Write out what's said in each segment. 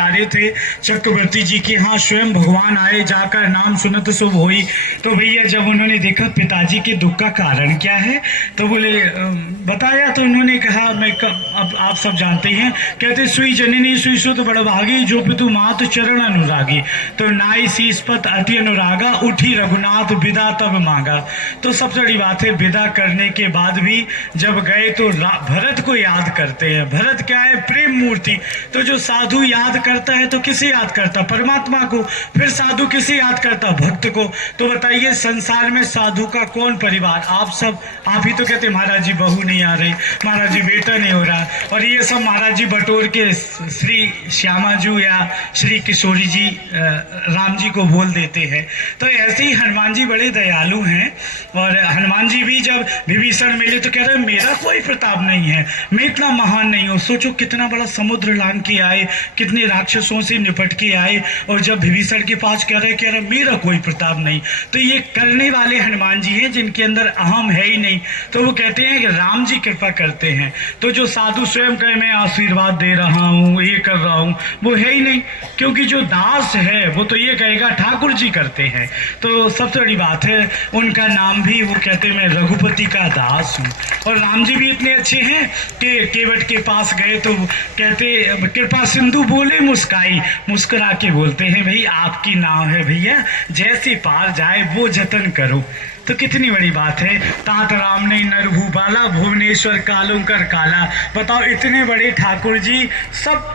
आ रहे थे चक्रवर्ती जी के यहाँ स्वयं भगवान आए, जाकर नाम सुनत शुभ हुई। तो भैया जब उन्होंने देखा पिताजी के दुख का कारण क्या है, तो बोले बताया। तो उन्होंने कहा अब आप सब जानते हैं, कहते सुई जननी सुई सुत बड़भागी, जो पितु मात चरण अनुरागी। तो नाई शीसपत अति अनुरागा, उठी रघुनाथ विदा तब मांगा। तो सबसे बड़ी बात है, विदा करने के बाद भी जब गए तो भरत को याद करते हैं। भरत क्या है? प्रेम मूर्ति। तो जो साधु याद करता है तो किसे याद करता? परमात्मा को। फिर साधु किसे याद करता? भक्त को। तो बताइए संसार में साधु का कौन परिवार? आप सब। आप ही तो कहते महाराज जी बहू नहीं आ रही, महाराज जी बेटा नहीं हो रहा, और ये सब महाराज जी बटोर के श्री श्यामाजू या श्री किशोरी जी राम जी को बोल देते हैं। तो ऐसे ही हनुमान जी बड़े दयालु हैं। और हनुमान जी भी जब विभीषण मिले तो कह रहे मेरा कोई प्रताप नहीं है, मैं इतना महान नहीं हूँ। सोचो कितना बड़ा समुद्र लांघ के आए, कितने राक्षसों से निपट के आए, और जब विभीषण के पास कह रहे मेरा कोई प्रताप नहीं। तो ये करने वाले हनुमान जी हैं जिनके अंदर अहम है ही नहीं। तो वो कहते हैं कि राम जी कृपा करते हैं। तो जो साधु स्वयं कहे मैं आशीर्वाद दे रहा हूँ, ये कर रहा हूँ, वो है ही नहीं। क्योंकि जो दास है वो तो ये कहेगा ठाकुर जी करते हैं। तो सबसे बड़ी बात है, उनका नाम भी वो कहते मैं रघुपति का दास हूँ। और राम जी भी इतने अच्छे हैं कि केवट के पास गए तो कहते कृपा सिंधु बोले मुस्काई, मुस्कुरा के बोलते हैं भाई आपकी नाव है भैया, जैसे पार जाए वो जतन करो। तो कितनी बड़ी बात है। तात राम ने नरभूपाला, भुवनेश्वर कालुंकर काला। बताओ इतने बड़े ठाकुर जी, सब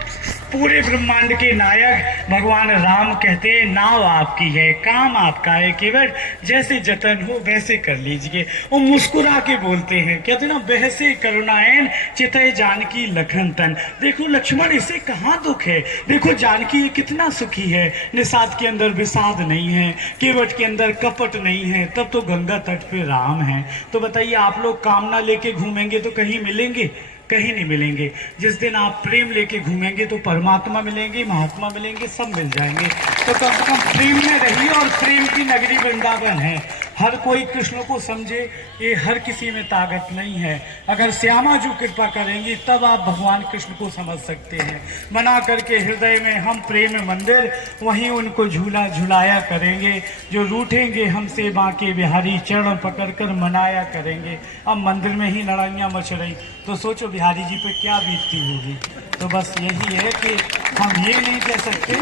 पूरे ब्रह्मांड के नायक भगवान राम कहते हैं नाव आपकी है, काम आपका है, केवल जैसे जतन हो वैसे कर लीजिए। वो मुस्कुरा के बोलते हैं, कहते ना बहसे करुणाएन चितय जानकी लखन तन। देखो लक्ष्मण इसे कहाँ दुख है, देखो जानकी ये कितना सुखी है, निषाद के अंदर विषाद नहीं है, केवट के अंदर कपट नहीं है, तब तो गंगा तट पे राम है। तो बताइए आप लोग कामना लेके घूमेंगे तो कहीं मिलेंगे? कहीं नहीं मिलेंगे। जिस दिन आप प्रेम लेके घूमेंगे तो परमात्मा मिलेंगे, महात्मा मिलेंगे, सब मिल जाएंगे। तो कम से कम प्रेम में रहिए, और प्रेम की नगरी वृंदावन है। हर कोई कृष्ण को समझे, ये हर किसी में ताकत नहीं है। अगर श्यामा जो कृपा करेंगी तब आप भगवान कृष्ण को समझ सकते हैं। बना करके हृदय में हम प्रेम मंदिर, वहीं उनको झूला झुलाया करेंगे। जो रूठेंगे हमसे बांके बिहारी, चरण पकड़कर मनाया करेंगे। अब मंदिर में ही लड़ाइयाँ मच रही, तो सोचो बिहारी जी पे क्या बीतती होगी। तो बस यही है कि हम ये नहीं कह सकते,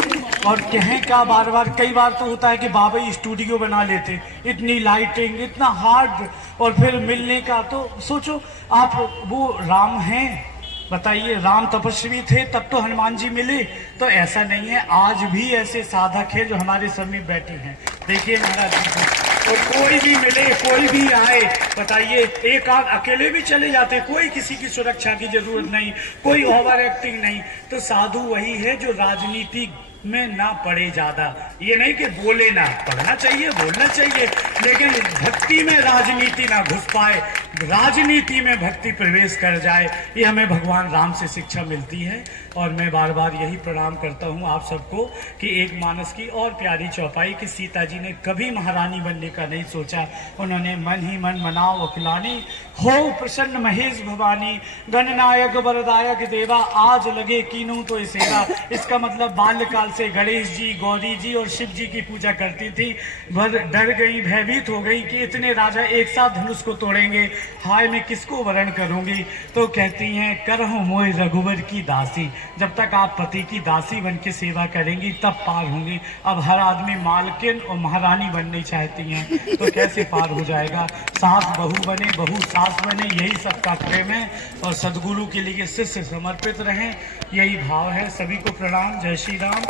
और कहें क्या, बार बार कई बार तो होता है कि बाबा स्टूडियो बना लेते, इतनी लाइटिंग, इतना हार्ड, और फिर मिलने का तो सोचो आप, वो राम हैं। बताइए राम तपस्वी थे तब तो हनुमान जी मिले। तो ऐसा नहीं है, आज भी ऐसे साधक हैं जो हमारे समीप बैठे हैं। देखिए महाराज जी को, और कोई भी मिले, कोई भी आए, बताइए एक आध अकेले भी चले जाते, कोई किसी की सुरक्षा की जरूरत नहीं, कोई ओवर एक्टिंग नहीं। तो साधु वही है जो राजनीति में ना पड़े ज्यादा। ये नहीं कि बोले ना, पढ़ना चाहिए, बोलना चाहिए, लेकिन भक्ति में राजनीति ना घुस पाए, राजनीति में भक्ति प्रवेश कर जाए। ये हमें भगवान राम से शिक्षा मिलती है। और मैं बार बार यही प्रणाम करता हूँ आप सबको कि एक मानस की और प्यारी चौपाई कि सीता जी ने कभी महारानी बनने का नहीं सोचा। उन्होंने मन ही मन मनाओ अखिलानी, हो प्रसन्न महेश भवानी, गणनायक वरदायक देवा, आज लगे कीनू तो सेवा। इसका मतलब बाल्यकाल से गणेश जी, गौरी जी और शिव जी की पूजा करती थी। डर गई, भयभीत हो गई कि इतने राजा एक साथ धनुष को तोड़ेंगे, हाय मैं किसको वरण करूंगी। तो कहती हैं करहु मोय रघुवर की दासी। जब तक आप पति की दासी बन के सेवा करेंगी तब पार होंगी। अब हर आदमी मालकिन और महारानी बनने चाहती हैं, तो कैसे पार हो जाएगा। सास बहू बने, बहू सास बने, यही सबका प्रेम है। और सदगुरु के लिए शिष्य समर्पित रहें, यही भाव है। सभी को प्रणाम, जय श्री राम।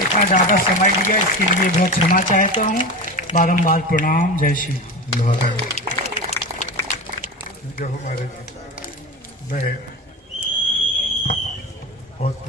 इतना ज़्यादा समय लिया इसके लिए बहुत क्षमा चाहता हूँ, बारंबार प्रणाम, जय श्री राम। जो हमारे मैं बहुत